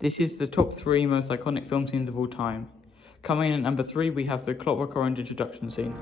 This is the top 3 most iconic film scenes of all time. Coming in at number 3, we have the Clockwork Orange introduction scene.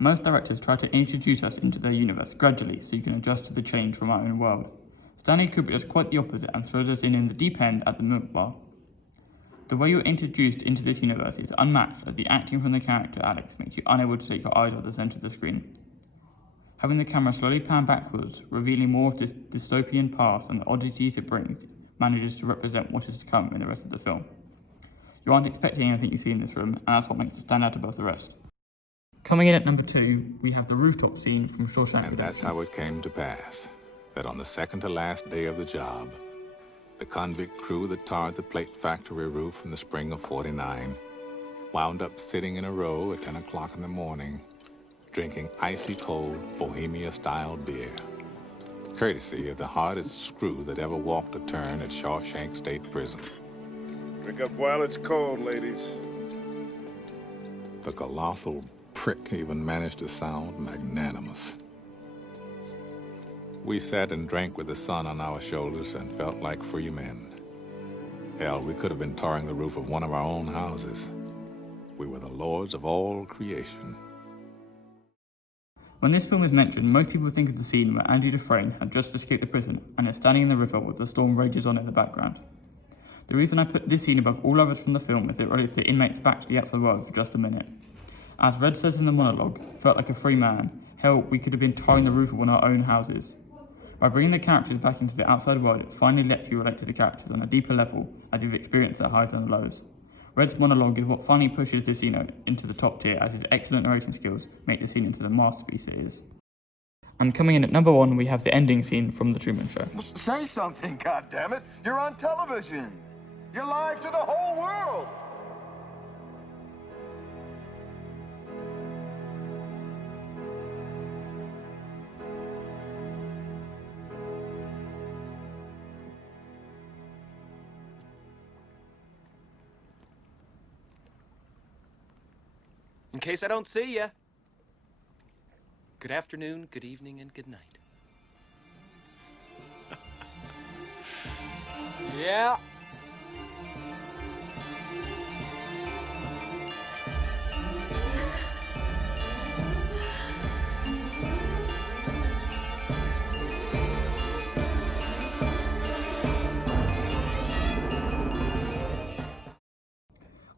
Most directors try to introduce us into their universe gradually so you can adjust to the change from our own world. Stanley Kubrick does quite the opposite and throws us in the deep end at the milk bar. The way you're introduced into this universe is unmatched, as the acting from the character Alex makes you unable to take your eyes off the centre of the screen. Having the camera slowly pan backwards, revealing more of this dystopian past and the oddities it brings, manages to represent what is to come in the rest of the film. You aren't expecting anything you see in this room, and that's what makes it stand out above the rest. Coming in at number 2, we have the rooftop scene from Shawshank. And that's how it came to pass, that on the second to last day of the job, the convict crew that tarred the plate factory roof in the spring of '49 wound up sitting in a row at 10 o'clock in the morning, drinking icy cold Bohemia-style beer, courtesy of the hardest screw that ever walked a turn at Shawshank State Prison. Drink up while it's cold, ladies. The colossal prick even managed to sound magnanimous. We sat and drank with the sun on our shoulders and felt like free men. Hell, we could have been tarring the roof of one of our own houses. We were the lords of all creation. When this film is mentioned, most people think of the scene where Andy Dufresne had just escaped the prison and is standing in the river with the storm rages on in the background. The reason I put this scene above all others from the film is it relates the inmates back to the outside world for just a minute. As Red says in the monologue, felt like a free man. Hell, we could have been tarring the roof of one of our own houses. By bringing the characters back into the outside world, it finally lets you relate to the characters on a deeper level as you've experienced their highs and lows. Red's monologue is what finally pushes this scene into the top tier, as his excellent narrating skills make the scene into the masterpiece it is. And coming in at number 1, we have the ending scene from The Truman Show. Say something, goddammit! You're on television! You're live to the whole world! In case I don't see ya, good afternoon, good evening, and good night. Yeah.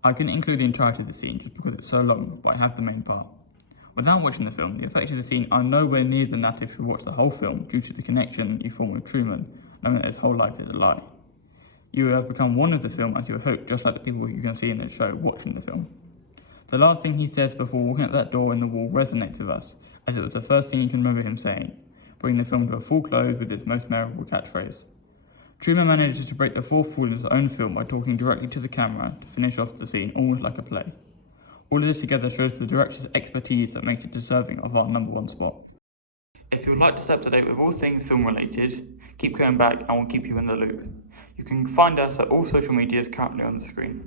I couldn't include the entirety of the scene just because it's so long, but I have the main part. Without watching the film, the effects of the scene are nowhere near than that if you watch the whole film due to the connection you form with Truman, knowing that his whole life is a lie. You have become one of the film as you are hooked, just like the people you can see in the show watching the film. The last thing he says before walking out that door in the wall resonates with us, as it was the first thing you can remember him saying, bringing the film to a full close with its most memorable catchphrase. Truman manages to break the fourth wall in his own film by talking directly to the camera to finish off the scene almost like a play. All of this together shows the director's expertise that makes it deserving of our number 1 spot. If you would like to stay up to date with all things film related, keep going back and we'll keep you in the loop. You can find us at all social medias currently on the screen.